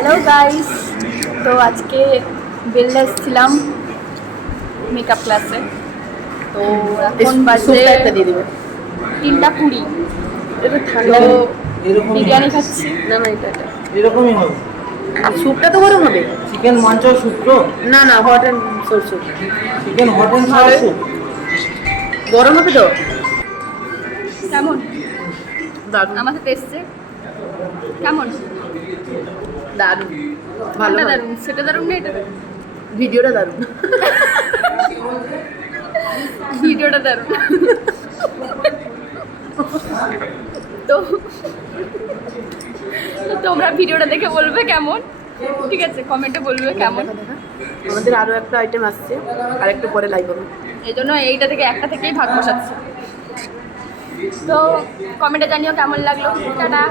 Hello guys, তো আজকে বেলদা এসেছিলাম মেকআপ ক্লাসে। তো এখন বাজে একটা দিয়ে দেবে 3:20। এটা ঠান্ডা তো বিরিয়ানি খাচ্ছি। না না এটা এরকমই হবে। স্যুপটা তো গরম হবে চিকেন মাঞ্চাও স্যুপ তো, না না hot and sour soup chicken hot and sour soup. গরম হবে তো কেমন? দারুণ আমার সাথে এসছে কেমন? দারুণ ভালো কোনটা হবে। দারুণ? সেটা দারুণ না এটা দারুণ? ভিডিওটা দারুণ ভিডিওটা দারুণ। তো তোমরা ভিডিওটা দেখে বলবে কেমন, ঠিক আছে? কমেন্টে বলবে কেমন। আমাদের আরো একটা আইটেম আসছে আর একটু পরে লাইভ হবে এই জন্য এইটা থেকে একটা থেকেই ভাগ বসাচ্ছি। তো কমেন্টে জানিও কেমন লাগলো। টাটা।